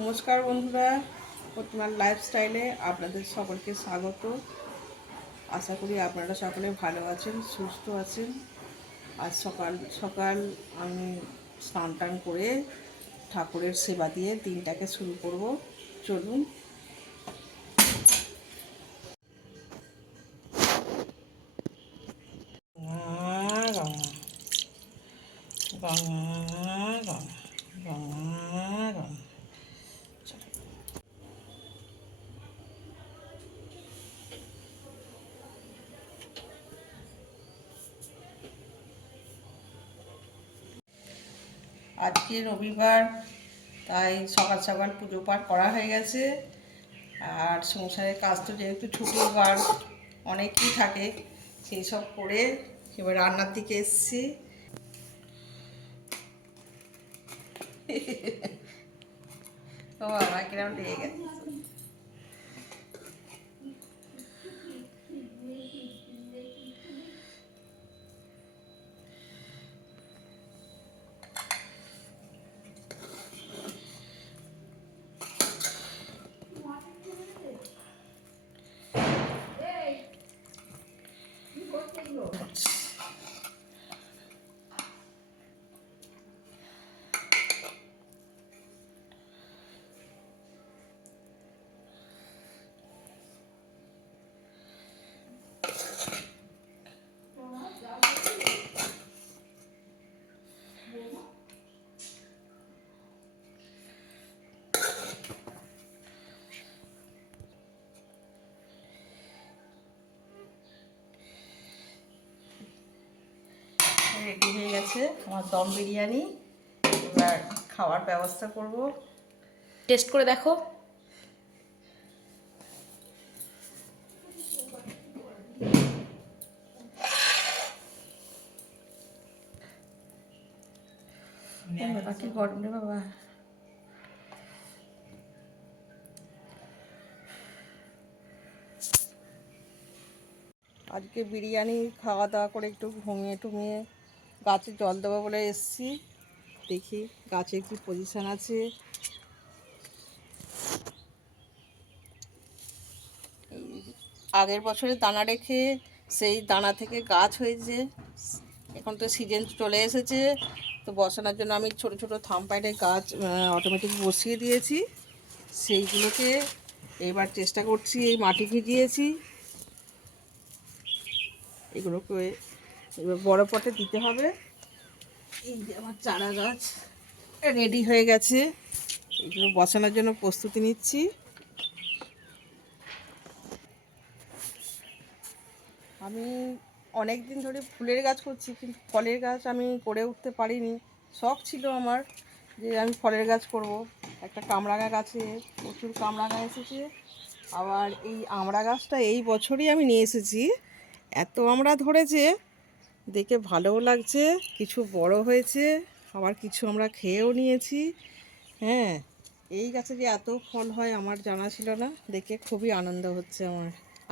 নমস্কার বন্ধুরা, প্রতিমার লাইফস্টাইলে আপনাদের সকলকে স্বাগত। আশা করি আপনারা সকলে ভালো আছেন, সুস্থ আছেন। আজ সকাল সকাল আমি স্নান টান করে ঠাকুরের সেবা দিয়ে দিনটাকে শুরু করব। চলুন। আজকে রবিবার, তাই সকাল সকাল পুজো পাঠ করা হয়ে গেছে। আর সংসারের কাজ তো যেহেতু ছুটির বার অনেকই থাকে, সেই সব করে এবার রান্নার দিকে এসেছি। ও আমার কিরম লেগে গেছে। রেডি হয়ে গেছে আমার দম বিরিয়ানি। এবার খাওয়ার ব্যবস্থা করব। টেস্ট করে দেখো। কি গরম রে বাবা। আজকে বিরিয়ানি খাওয়া দাওয়া করে একটু ঘুমিয়ে টুমিয়ে গাছে জল দেবো বলে এসছি। দেখি গাছে কি পজিশন আছে। আগের বছরে দানা রেখে সেই দানা থেকে গাছ হয়েছে। এখন তো সিজন চলে এসেছে, তো বসানোর জন্য আমি ছোট ছোট থামপাইটে গাছ অটোমেটিক বসিয়ে দিয়েছি। সেইগুলোকে এবার চেষ্টা করছি, এই মাটি ভিজিয়েছি, এগুলোকে এবার বড় পটে দিতে হবে। এই যে আমার চারা গাছ রেডি হয়ে গেছে, এগুলো বসানোর জন্য প্রস্তুতি নিচ্ছি। আমি অনেক দিন ধরে ফুলের গাছ করছি, কিন্তু ফলের গাছ আমি করে উঠতে পারিনি। শখ ছিল আমার যে আমি ফলের গাছ করব। একটা কামরাঙা গাছে প্রচুর কামরাঙা এসেছে। আবার এই আমড়া গাছটা এই বছরই আমি নিয়ে এসেছি। এত আমড়া ধরেছে, দেখে ভালোও লাগছে। কিছু বড় হয়েছে, আবার কিছু আমরা খেয়েও নিয়েছি। হ্যাঁ, এই গাছে যে এত ফল হয় আমার জানা ছিল না, দেখে খুবই আনন্দ হচ্ছে আমার।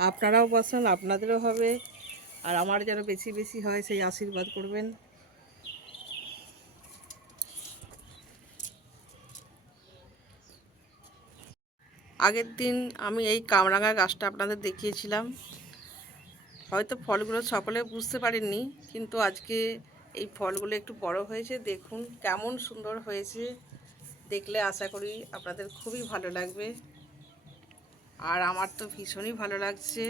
আপনারাও বসান, আপনাদেরও হবে। আর আমার যেন বেশি বেশি হয় সেই আশীর্বাদ করবেন। আগের দিন আমি এই কামরাঙা গাছটা আপনাদের দেখিয়েছিলাম, হয়তো ফলগুলো সকলে বুঝতে পারেননি, কিন্তু আজকে এই ফলগুলো একটু বড় হয়েছে। দেখুন কেমন সুন্দর হয়েছে, দেখলে আশা করি আপনাদের খুবই ভালো লাগবে। আর আমার তো ভীষণই ভালো লাগছে।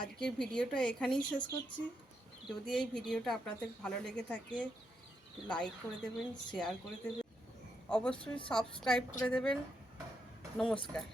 আজকের ভিডিওটা এখানেই শেষ করছি। যদি এই ভিডিওটা আপনাদের ভালো লেগে থাকে, লাইক করে দেবেন, শেয়ার করে দেবেন, অবশ্যই সাবস্ক্রাইব করে দেবেন। নমস্কার।